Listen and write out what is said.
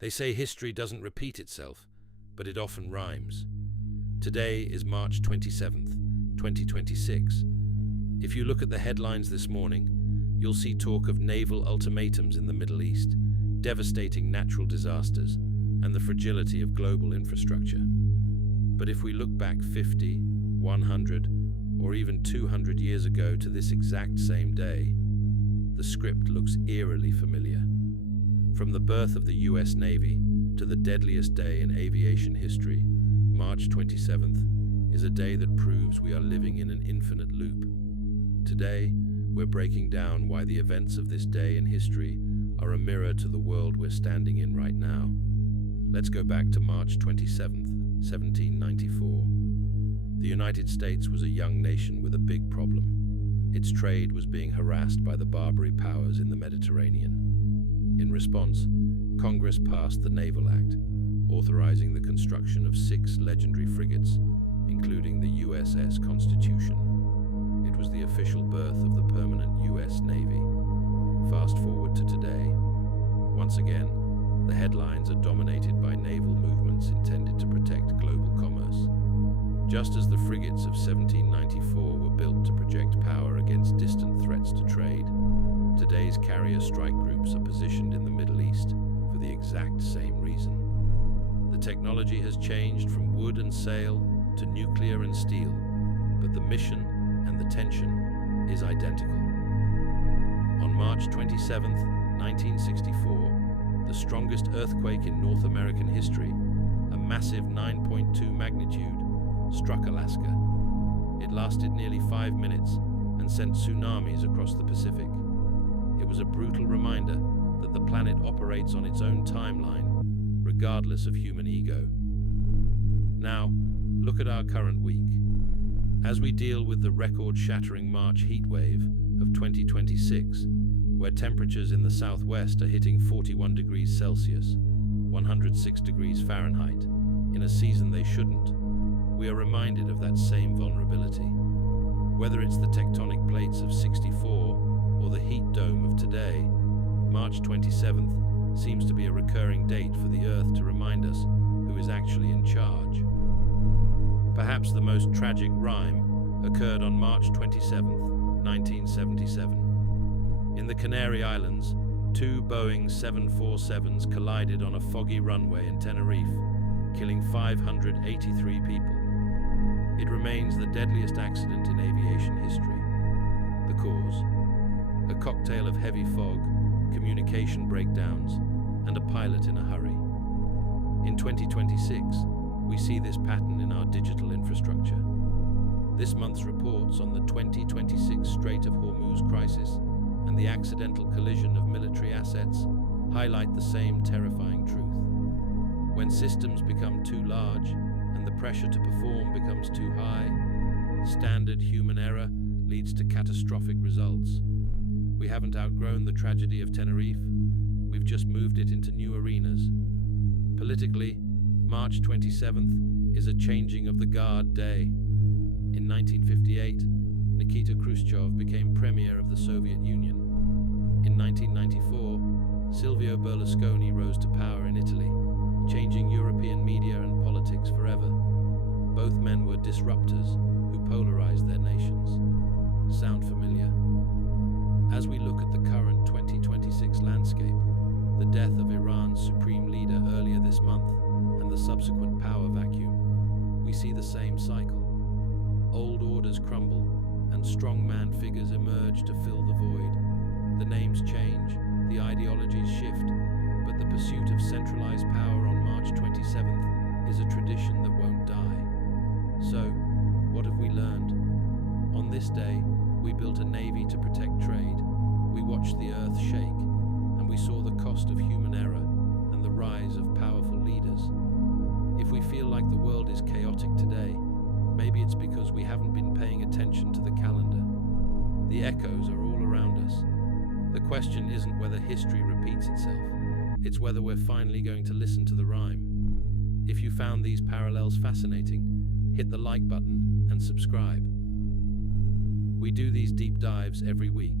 They say history doesn't repeat itself, but it often rhymes. Today is March 27th, 2026. If you look at the headlines this morning, you'll see talk of naval ultimatums in the Middle East, devastating natural disasters, and the fragility of global infrastructure. But if we look back 50, 100, or even 200 years ago to this exact same day, the script looks eerily familiar. From the birth of the US Navy to the deadliest day in aviation history, March 27th is a day that proves we are living in an infinite loop. Today, we're breaking down why the events of this day in history are a mirror to the world we're standing in right now. Let's go back to March 27th, 1794. The United States was a young nation with a big problem. Its trade was being harassed by the Barbary powers in the Mediterranean. In response, Congress passed the Naval Act, authorizing the construction of 6 legendary frigates, including the USS Constitution. It was the official birth of the permanent US Navy. Fast forward to today. Once again, the headlines are dominated by naval movements intended to protect global commerce. Just as the frigates of 1794 were built to project power against distant threats to trade, today's carrier strike groups are positioned in the Middle East for the exact same reason. The technology has changed from wood and sail to nuclear and steel, but the mission and the tension is identical. On March 27, 1964, the strongest earthquake in North American history, a massive 9.2 magnitude, struck Alaska. It lasted nearly 5 minutes and sent tsunamis across the Pacific. It was a brutal reminder that the planet operates on its own timeline, regardless of human ego. Now, look at our current week. As we deal with the record-shattering March heatwave of 2026, where temperatures in the southwest are hitting 41 degrees Celsius, 106 degrees Fahrenheit, in a season they shouldn't, we are reminded of that same vulnerability. Whether it's the tectonic plates of '64 or the heat dome of today, March 27th seems to be a recurring date for the Earth to remind us who is actually in charge. Perhaps the most tragic rhyme occurred on March 27th, 1977. In the Canary Islands, 2 Boeing 747s collided on a foggy runway in Tenerife, killing 583 people. It remains the deadliest accident in aviation history. The cause? A cocktail of heavy fog, communication breakdowns, and a pilot in a hurry. In 2026, we see this pattern in our digital infrastructure. This month's reports on the 2026 Strait of Hormuz Crisis and the accidental collision of military assets highlight the same terrifying truth. When systems become too large and the pressure to perform becomes too high, standard human error leads to catastrophic results. We haven't outgrown the tragedy of Tenerife, we've just moved it into new arenas. Politically, March 27th is a changing of the guard day. In 1958, Nikita Khrushchev became premier of the Soviet Union. In 1994, Silvio Berlusconi rose to power in Italy, changing European media and politics forever. Both men were disruptors who polarized their nations. Sound familiar? As we look at the current 2026 landscape, the death of Iran's supreme leader earlier this month and the subsequent power vacuum, we see the same cycle. Old orders crumble and strongman figures emerge to fill the void. The names change, the ideologies shift, but the pursuit of centralized power on March 27th is a tradition that won't die. So, what have we learned? On this day, we built a navy to protect trade. We watched the earth shake, and we saw the cost of human error and the rise of powerful leaders. If we feel like the world is chaotic today, maybe it's because we haven't been paying attention to the calendar. The echoes are all around us. The question isn't whether history repeats itself, it's whether we're finally going to listen to the rhyme. If you found these parallels fascinating, hit the like button and subscribe. We do these deep dives every week,